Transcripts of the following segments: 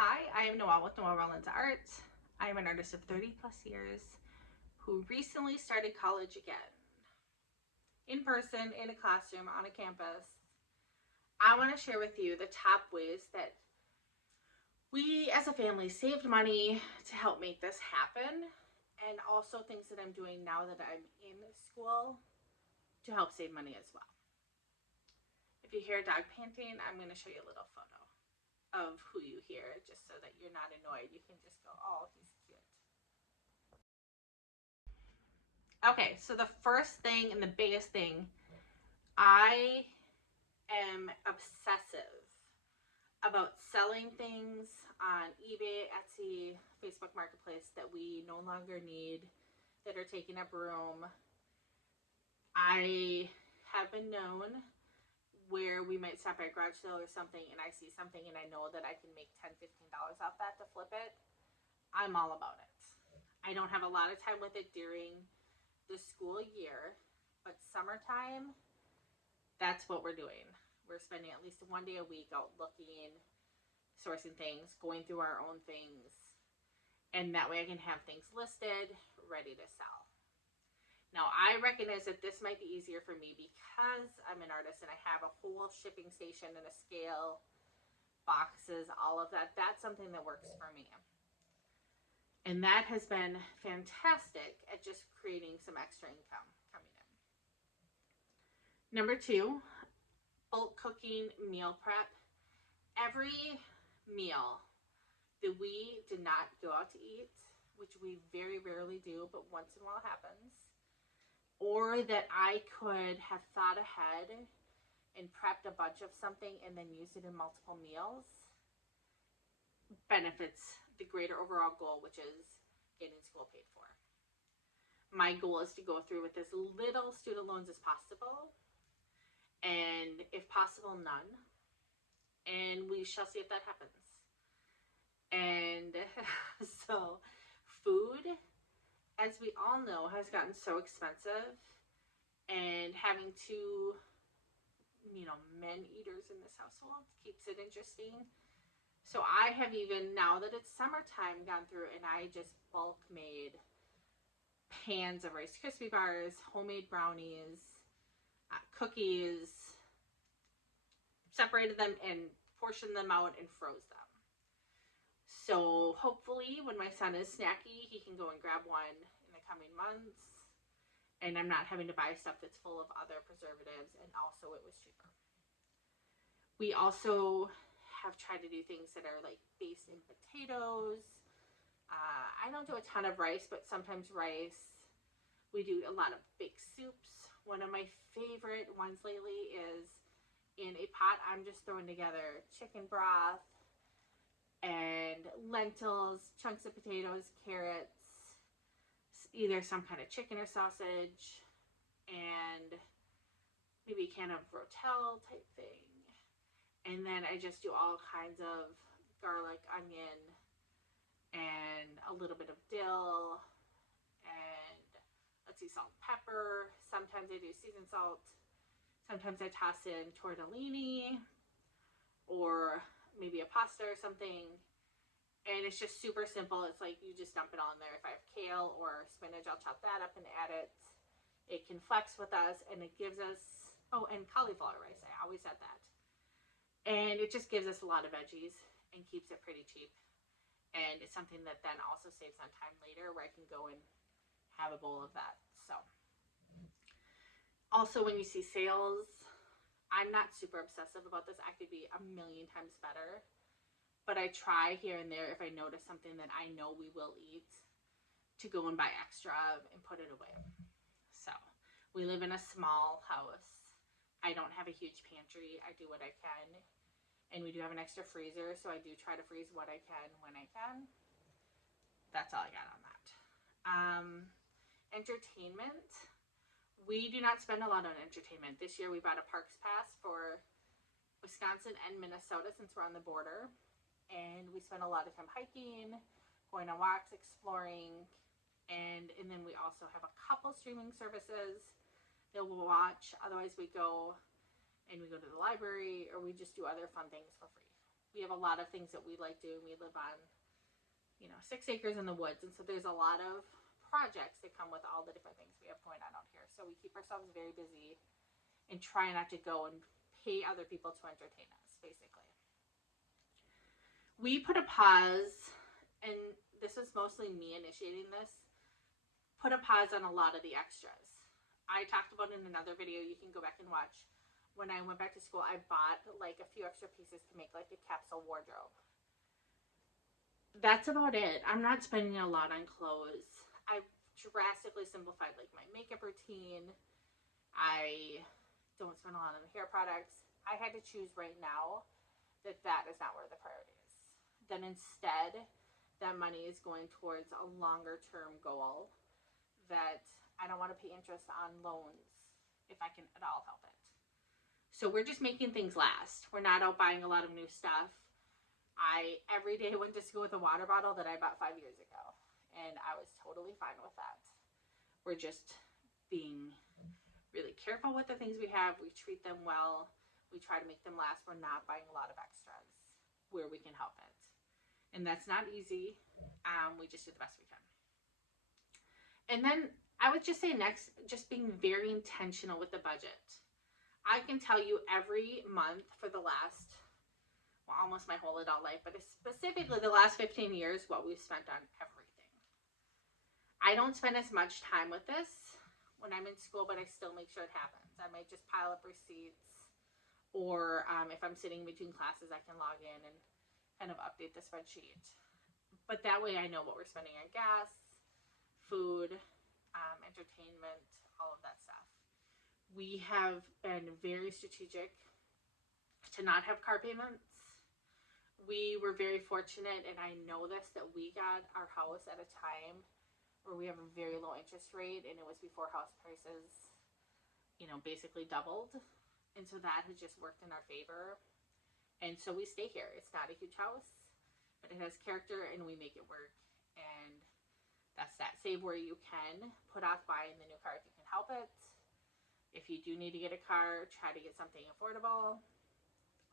Hi, I am Noelle with Noelle Rollins Art. I am an artist of 30 plus years who recently started college again, in person, in a classroom, on a campus. I want to share with you the top ways that we as a family saved money to help make this happen, and also things that I'm doing now that I'm in school to help save money as well. If you hear a dog panting, I'm going to show you a little photo of who you hear, just so that you're not annoyed. You can just go, oh, he's cute. Okay, so the first thing and the biggest thing, I am obsessive about selling things on eBay, Etsy, Facebook Marketplace that we no longer need, that are taking up room. I have been known where we might stop at a garage sale or something and I see something and I know that I can make $10, $15 off that to flip it. I'm all about it. I don't have a lot of time with it during the school year, but summertime, that's what we're doing. We're spending at least one day a week out looking, sourcing things, going through our own things, and that way I can have things listed, ready to sell. Now, I recognize that this might be easier for me because I'm an artist and I have a whole shipping station and a scale, boxes, all of that. That's something that works for me. And that has been fantastic at just creating some extra income coming in. Number two, bulk cooking, meal prep. Every meal that we did not go out to eat, which we very rarely do, but once in a while happens, or that I could have thought ahead and prepped a bunch of something and then used it in multiple meals, benefits the greater overall goal, which is getting school paid for. My goal is to go through with as little student loans as possible, and if possible, none. And we shall see if that happens. And so food, as we all know, has gotten so expensive, and having two, men eaters in this household keeps it interesting. So I have, even now that it's summertime, gone through and I just bulk made pans of Rice Krispie bars, homemade brownies, cookies, separated them and portioned them out and froze them. So hopefully when my son is snacky, he can go and grab one in the coming months, and I'm not having to buy stuff that's full of other preservatives, and also it was cheaper. We also have tried to do things that are like based in potatoes. I don't do a ton of rice, but sometimes rice. We do a lot of big soups. One of my favorite ones lately is in a pot. I'm just throwing together chicken broth and lentils, chunks of potatoes, carrots, either some kind of chicken or sausage, and maybe a can of rotel type thing. And then I just do all kinds of garlic, onion, and a little bit of dill, and let's see, salt and pepper. Sometimes I do seasoned salt. Sometimes I toss in tortellini or maybe a pasta or something. And it's just super simple. It's like you just dump it all in there. If I have kale or spinach, I'll chop that up and add it. It can flex with us, and it gives us, oh, and cauliflower rice. I always add that. And it just gives us a lot of veggies and keeps it pretty cheap. And it's something that then also saves on time later, where I can go and have a bowl of that. So also, when you see sales, I'm not super obsessive about this. I could be a million times better, but I try here and there, if I notice something that I know we will eat, to go and buy extra and put it away. So we live in a small house. I don't have a huge pantry. I do what I can. And we do have an extra freezer, so I do try to freeze what I can when I can. That's all I got on that. Entertainment. We do not spend a lot on entertainment. This year we bought a parks pass for Wisconsin and Minnesota, since we're on the border. And we spend a lot of time hiking, going on walks, exploring. And then we also have a couple streaming services that we'll watch. Otherwise we go to the library, or we just do other fun things for free. We have a lot of things that we like doing. We live on, 6 acres in the woods. And so there's a lot of projects that come with all the different things we have going on out here. So we keep ourselves very busy and try not to go and pay other people to entertain us, basically. We put a pause, and this was mostly me initiating this, put a pause on a lot of the extras. I talked about in another video, you can go back and watch. When I went back to school, I bought like a few extra pieces to make like a capsule wardrobe. That's about it. I'm not spending a lot on clothes. I've drastically simplified like my makeup routine. I don't spend a lot on hair products. I had to choose right now that is not where the priority is. Then instead, that money is going towards a longer term goal that I don't want to pay interest on loans if I can at all help it. So we're just making things last. We're not out buying a lot of new stuff. I every day went to school with a water bottle that I bought 5 years ago, and I was totally fine with that. We're just being really careful with the things we have. We treat them well. We try to make them last. We're not buying a lot of extras where we can help it. And that's not easy. We just do the best we can. And then I would just say next, just being very intentional with the budget. I can tell you every month for the last, almost my whole adult life, but specifically the last 15 years, what we've spent on everything. I don't spend as much time with this when I'm in school, but I still make sure it happens. I might just pile up receipts, or if I'm sitting between classes, I can log in and kind of update the spreadsheet. But that way I know what we're spending on gas, food, entertainment, all of that stuff. We have been very strategic to not have car payments. We were very fortunate, and I know this, that we got our house at a time where we have a very low interest rate, and it was before house prices, basically doubled. And so that has just worked in our favor. And so we stay here. It's not a huge house, but it has character, and we make it work. And that's that. Save where you can. Put off buying the new car if you can help it. If you do need to get a car, try to get something affordable.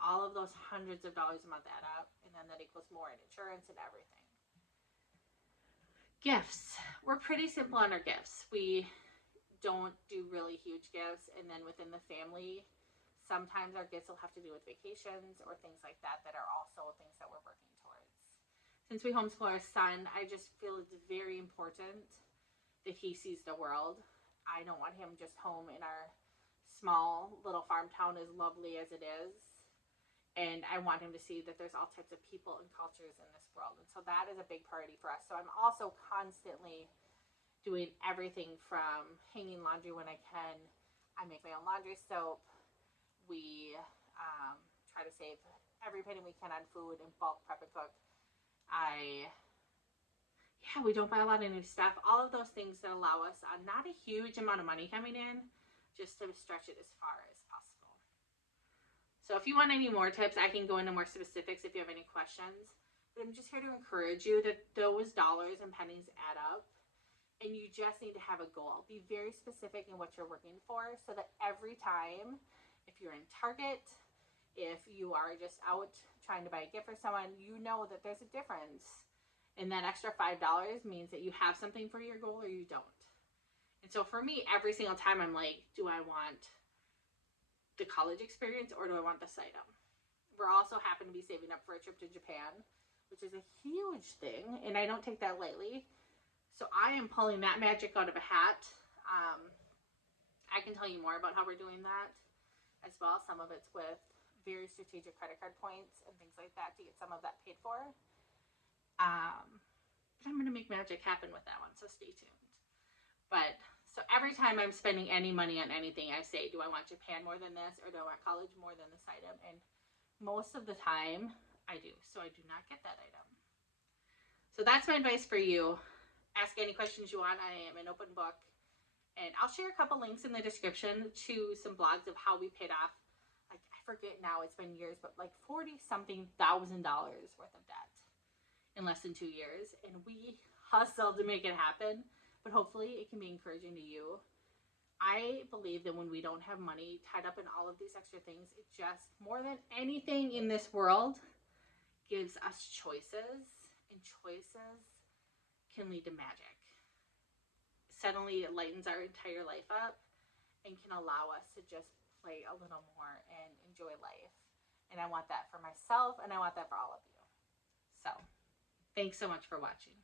All of those hundreds of dollars a month add up, and then that equals more in insurance and everything. Gifts. We're pretty simple on our gifts. We don't do really huge gifts, and then within the family, sometimes our gifts will have to do with vacations or things like that are also things that we're working towards. Since we homeschool our son, I just feel it's very important that he sees the world. I don't want him just home in our small little farm town, as lovely as it is. And I want him to see that there's all types of people and cultures in this world. And so that is a big priority for us. So I'm also constantly doing everything from hanging laundry when I can. I make my own laundry soap. We try to save every penny we can on food and bulk prep and cook. We don't buy a lot of new stuff. All of those things that allow us not a huge amount of money coming in, just to stretch it as far as possible. So if you want any more tips, I can go into more specifics if you have any questions. But I'm just here to encourage you that those dollars and pennies add up, and you just need to have a goal. Be very specific in what you're working for, so that every time, if you're in Target, if you are just out trying to buy a gift for someone, you know that there's a difference. And that extra $5 means that you have something for your goal or you don't. And so for me, every single time I'm like, do I want the college experience or do I want this item? We're also happen to be saving up for a trip to Japan, which is a huge thing, and I don't take that lightly. So I am pulling that magic out of a hat. I can tell you more about how we're doing that as well. Some of it's with very strategic credit card points and things like that to get some of that paid for. But I'm going to make magic happen with that one, so stay tuned. But so every time I'm spending any money on anything, I say, do I want Japan more than this, or do I want college more than this item? And most of the time, I do. So I do not get that item. So that's my advice for you. Ask any questions you want. I am an open book. And I'll share a couple links in the description to some blogs of how we paid off, like, I forget now, it's been years, but like $40-something thousand worth of debt in less than 2 years. And we hustled to make it happen, but hopefully it can be encouraging to you. I believe that when we don't have money tied up in all of these extra things, it just, more than anything in this world, gives us choices, and choices can lead to magic. Suddenly it lightens our entire life up and can allow us to just play a little more and enjoy life. And I want that for myself, and I want that for all of you. So, thanks so much for watching.